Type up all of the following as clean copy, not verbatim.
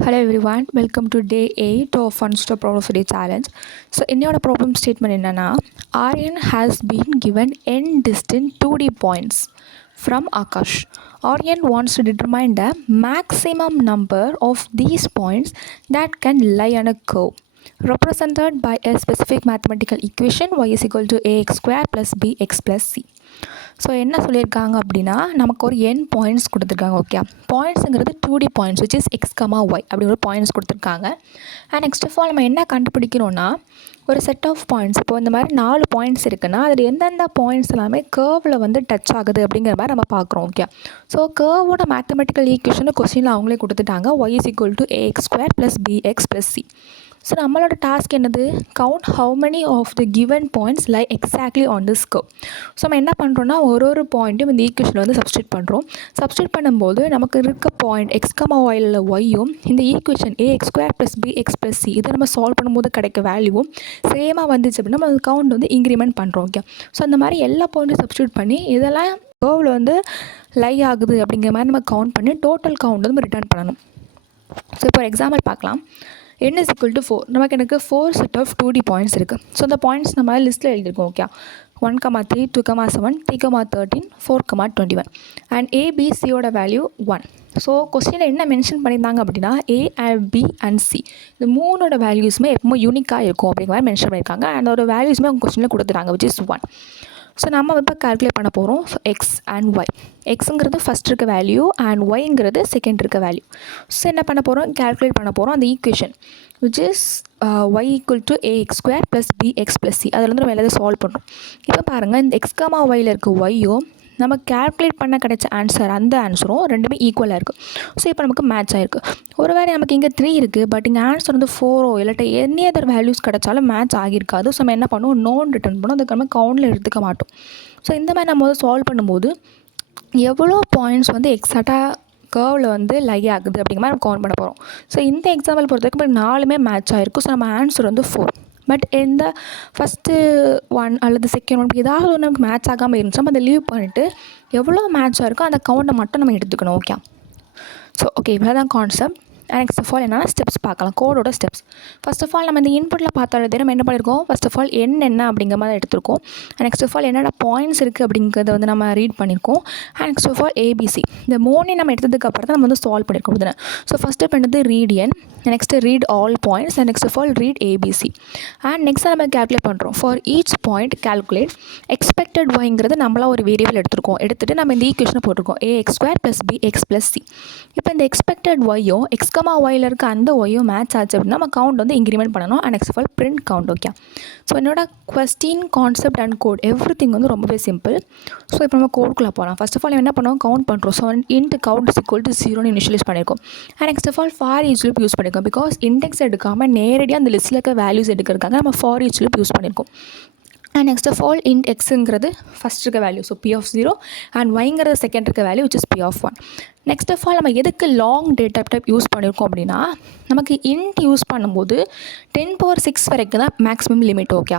Hello everyone, welcome to day 8 of Fun Stop Problem of the Day challenge. So, என்னோட problem statement என்னன்னா Aryan has been given n distant 2D points from Akash. Aryan wants to determine the maximum number of these points that can lie on a curve represented by a specific mathematical equation y is equal to ax square plus bx plus c. So என்ன சொல்லியிருக்காங்க அப்படின்னா நமக்கு ஒரு n points கொடுத்துருக்காங்க. Okay, பாயிண்ட்ஸுங்கிறது 2D points which is x comma y அப்படி ஒரு points கொடுத்துருக்காங்க. அண்ட் நெக்ஸ்ட் ஆஃப் ஆல் நம்ம என்ன கண்டுபிடிக்கணும்னா ஒரு செட் ஆஃப் பாயிண்ட்ஸ், இப்போ இந்த மாதிரி 4 பாயிண்ட்ஸ் இருக்குன்னா அதில் எந்தெந்த பாயிண்ட்ஸ் எல்லாமே கேர்வில் வந்து டச் ஆகுது அப்படிங்கிற மாதிரி நம்ம பார்க்குறோம். ஓகே, ஸோ கேர்வோட மேத்தமெட்டிக்கல் ஈக்குவேஷனை கொஸ்டினில் அவங்களே கொடுத்துட்டாங்க. Y is equal to a x square plus b x plus c. So நம்மளோட டாஸ்க் என்னது, count how many of the given points lie exactly on this curve. So நம்ம என்ன பண்ணுறோன்னா ஒரு பாயிண்ட்டும் இந்த ஈக்குவேஷனில் வந்து சப்ஸ்டியூட் பண்ணுறோம். சப்ஸ்டியூட் பண்ணும்போது நமக்கு இருக்க பாயிண்ட் எக்ஸ் கமா ஒயில் ஒய்யும் இந்த equation a x square plus b x plus c இதை நம்ம சால்வ் பண்ணும்போது கிடைக்க வேல்யூவும் சேமாக வந்துச்சு அப்படின்னா நம்ம கவுண்ட் வந்து இன்க்ரிமெண்ட் பண்ணுறோம். ஓகே, ஸோ அந்த மாதிரி எல்லா பாயிண்ட்டும் சப்ஸ்டியூட் பண்ணி இதெல்லாம் கர்வில் வந்து லை ஆகுது அப்படிங்கிற மாதிரி நம்ம கவுண்ட் பண்ணி டோட்டல் கவுண்ட் வந்து ரிட்டர்ன் பண்ணணும். ஸோ இப்போ ஒரு எக்ஸாம்பிள் பார்க்கலாம். n is equal to 4. நமக்கு எனக்கு 4 செட் ஆஃப் 2D பாயிண்ட்ஸ் இருக்குது. ஸோ இந்த பாயிண்ட்ஸ் நம்ம லிஸ்ட்டில் எழுதியிருக்கோம். ஓகே, 1,3, 2,7, 3,13, 4,21 அண்ட் ஏபிசியோட வேல்யூ 1. ஸோ கொஸ்டினில் என்ன மென்ஷன் பண்ணியிருந்தாங்க அப்படின்னா A and B and C இந்த மூணோட வேல்யூஸுமே எப்பவுமே யூனிக்காக இருக்கும் அப்படிங்கிற மாதிரி மென்ஷன் பண்ணியிருக்காங்க. அண்ட் அதோட வேல்யூஸுமே அவங்க கொஸ்டினில் கொடுத்துட்டாங்க விச் இஸ் 1. ஸோ நம்ம இப்போ கால்குலேட் பண்ண போகிறோம். ஸோ எக்ஸ் அண்ட் ஒய், எக்ஸுங்கிறது ஃபஸ்ட் இருக்க வேல்யூ அண்ட் ஒய்ங்கிறது செகண்ட் இருக்க வேல்யூ. ஸோ என்ன பண்ண போகிறோம், கால்குலேட் பண்ண போகிறோம் அந்த equation which is y equal to a x square plus b x plus c. அதில் வந்து நம்ம எல்லாத்தையும் சால்வ் பண்ணுறோம். இப்போ பாருங்கள், இந்த எக்ஸ் கமா ஒயில் இருக்க ஒய்யும் நம்ம கால்குலேட் பண்ண கிடைச்ச ஆன்சர் அந்த ஆன்சரும் ரெண்டுமே ஈக்குவலாக இருக்குது. ஸோ இப்போ நமக்கு மேட்ச் ஆகிருக்கு. ஒருவேளை நமக்கு இங்கே 3 இருக்குது, பட் இங்கே ஆன்சர் வந்து 4 இல்லாட்ட எனி அதர் வேல்யூஸ் கிடைச்சாலும் மேட்ச் ஆகியிருக்காது. ஸோ நம்ம என்ன பண்ணுவோம், நோன் ரிட்டர்ன் பண்ணுவோம். அதுக்கு நம்ம கவுண்டில் எடுத்துக்க மாட்டோம். ஸோ இந்த மாதிரி நம்ம வந்து சால்வ் பண்ணும்போது எவ்வளோ பாயிண்ட்ஸ் வந்து எக்ஸாக்டாக கர்வில் வந்து லை ஆகுது அப்படிங்கிற மாதிரி நம்ம கவுண்ட் பண்ண போகிறோம். ஸோ இந்த எக்ஸாம்பிள் பொறுத்த வரைக்கும் 4மே மேட்ச் ஆகிருக்கும். ஸோ நம்ம ஆன்சர் வந்து 4. பட் இந்த ஃபஸ்ட்டு 1 அல்லது செகண்ட் 1 ஏதாவது ஒன்று நமக்கு மேட்ச் ஆகாமல் இருந்துச்சு, நம்ம அதை லீவ் பண்ணிவிட்டு எவ்வளோ மேட்ச் ஆகிருக்கோ அந்த கவுண்டை மட்டும் நம்ம எடுத்துக்கணும். ஓகே, ஸோ ஓகே இவ்வளோ தான் கான்செப்ட். நெக்ஸ்ட் ஆஃப் ஆல் என்னென்னா ஸ்டெப்ஸ் பார்க்கலாம், கோடோட ஸ்டெப்ஸ். ஃபர்ஸ்ட் ஆஃப் ஆல் நம்ம இந்த இன்புட்டில் பார்த்தாலே நம்ம என்ன பண்ணியிருக்கோம், ஃபர்ஸ்ட் ஆஃப் ஆல் என்ன அப்படிங்கிற மாதிரி எடுத்திருக்கோம். நெக்ஸ்ட் ஆஃப் ஆல் என்னென்ன பாயிண்ட்ஸ் இருக்குது அப்படிங்கிறத வந்து நம்ம ரீட் பண்ணியிருக்கோம். நெக்ஸ்ட் ஆஃப் ஆல் ஏபிசி இந்த மூணு நம்ம எடுத்ததுக்கு அப்புறம் தான் நம்ம வந்து சால்வ் பண்ணியிருக்கோம் தானே. ஸோ ஃபஸ்ட்டு பண்ணது read n, next read all points and next of all read ABC. And next நம்ம கேல்குலேட் பண்ணுறோம். For each point calculate expected ஒய்ங்கிறது நம்மளாம் ஒரு வேரியபிள் எடுத்துகிட்டு நம்ம இந்த ஈக்குவேஷனை போட்டிருக்கோம் a x square plus b x plus c. இப்போ இந்த எக்ஸ்பெக்டட் ஒய்யும் எக்ஸ் கமா ஒயில் இருக்க அந்த ஒய்யும் மேட்ச் ஆச்சு அப்படின்னா நம்ம கவுண்ட் வந்து இன்க்ரிமெண்ட் பண்ணணும். And next of all print count. Okay, so என்னோட question concept and code everything வந்து ரொம்பவே சிம்பிள். ஸோ இப்போ நம்ம கோடுக்குள்ளே போகலாம். ஃபர்ஸ்ட் ஆஃப் ஆல் என்ன பண்ணுவோம், கவுண்ட் பண்ணுறோம். So int count is equal to 0ன்னு இனிஷியலைஸ் பண்ணியிருக்கோம். And next of all for each loop use பண்ணியிருக்கோம். பிகாஸ் இண்டெக்ஸ் எடுக்காமல் நேரடியாக அந்த லிஸ்ட்டில் இருக்க வேல்யூஸ் எடுக்கிறதுக்காக நம்ம ஃபார் ஈச் லூப் யூஸ் பண்ணியிருக்கோம். And next of all int எக்ஸுங்கிறது ஃபஸ்ட் இருக்க value, so P of 0 and ஒய்ங்கிறது செகண்ட் இருக்க value which is P of 1. Next of all நம்ம எதுக்கு லாங் டேட்டா டைப் யூஸ் பண்ணியிருக்கோம் அப்படின்னா நமக்கு இன்ட் யூஸ் பண்ணும்போது 10⁶ வரைக்கும் தான் மேக்ஸிமம் லிமிட். ஓகே,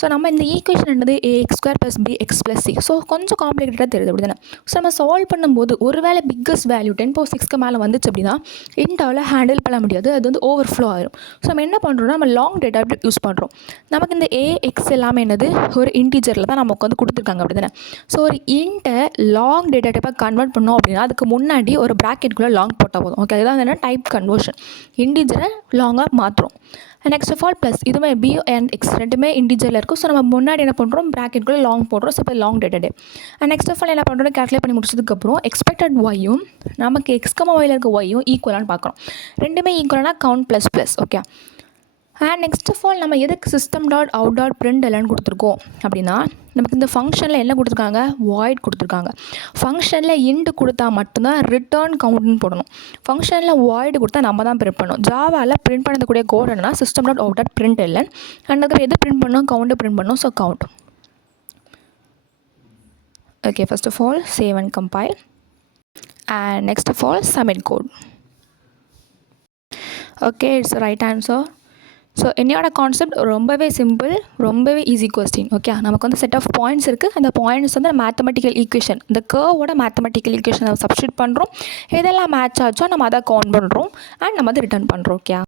ஸோ நம்ம இந்த ஈக்குவேஷன் என்னது a x square plus b x plus c. So கொஞ்சம் காம்ப்ளிகேட்டடாக தெரியுது அப்படி தானே. ஸோ நம்ம சால்வ் பண்ணும்போது ஒரு வேளை பிக்கஸ்ட் வேல்யூ 10⁶ மேலே வந்துச்சு அப்படின்னா இன்ட்டாவில் ஹேண்டில் பண்ண முடியாது, அது வந்து ஓவர்ஃப்ளோ ஆயிரும். ஸோ நம்ம என்ன பண்ணுறோம்னா நம்ம லாங் டேட்டா டைப் யூஸ் பண்ணுறோம். நமக்கு இந்த ஏஎக்ஸ் எல்லாமே என்னது ஒரு இன்டீஜரில் தான் நமக்கு வந்து கொடுத்துருக்காங்க அப்படி தானே. ஸோ ஒரு இன்ட்டை லாங் டேட்டா டைப்பாக கன்வெர்ட் பண்ணோம் அப்படின்னா அதுக்கு முன்னாடி ஒரு ப்ராக்கெட்டுக்குள்ளே லாங் போட்டால் போதும். ஓகே, இதுதான் என்ன டைப் கன்வர்ஷன், இன்டீஜரை லாங்காக மாற்றுறோம். நெக்ஸ்ட் ஆஃப் ஆல் ப்ளஸ் இதுவுமே பி அண்ட் எக்ஸ் ரெண்டுமே இன்டீஜரில் இருக்கும். ஸோ நம்ம முன்னாடி என்ன பண்ணுறோம், ப்ராக்கெட்டுக்குள்ளே லாங் போடுறோம். ஸோ இப்போ long data type. And next of all என்ன பண்ணுறோம், கேல்குலேட் பண்ணி முடிச்சதுக்கப்புறம் எக்ஸ்பெக்டட் ஒய்யும் நமக்கு எக்ஸ் கமா ஒயில் இருக்க ஒய்யும் ஈக்குவலான்னு பார்க்குறோம். ரெண்டுமே ஈக்குவலானா count plus plus. Okay, and next of all நம்ம எதுக்கு system dot out dot print எல்லாம் கொடுத்துருக்கோம் அப்படின்னா நமக்கு இந்த ஃபங்க்ஷனில் என்ன கொடுத்துருக்காங்க, வாய்ட் கொடுத்துருக்காங்க. ஃபங்க்ஷனில் இன்ட் கொடுத்தா மட்டும்தான் ரிட்டர்ன் கவுண்ட்னு போடணும். ஃபங்க்ஷனில் வாய்டு கொடுத்தா நம்ம தான் பிரிண்ட் பண்ணணும். ஜாவாவில் பிரிண்ட் பண்ணக்கூடிய கோட் என்னன்னா system dot out dot print எல்லாம். அண்ட் அதுக்கு எது பிரிண்ட் பண்ணணும், கவுண்ட்டு பிரிண்ட் பண்ணணும். So count. Okay, first of all save and compile and next of all submit code. Okay, it's right answer. So என்னையோட concept ரொம்பவே simple, ரொம்பவே easy question. Okay, நமக்கு வந்து செட் ஆஃப் பாயிண்ட்ஸ் இருக்குது. அந்த points வந்து mathematical equation, இந்த கர்வோட mathematical ஈக்குவேஷனை சப்ஸ்டியூட் பண்ணுறோம். எதெல்லாம் மேட்ச் ஆச்சோ நம்ம அதை கவுண்ட் பண்ணுறோம் அண்ட் நம்ம அதை ரிட்டர்ன் பண்ணுறோம். ஓகே.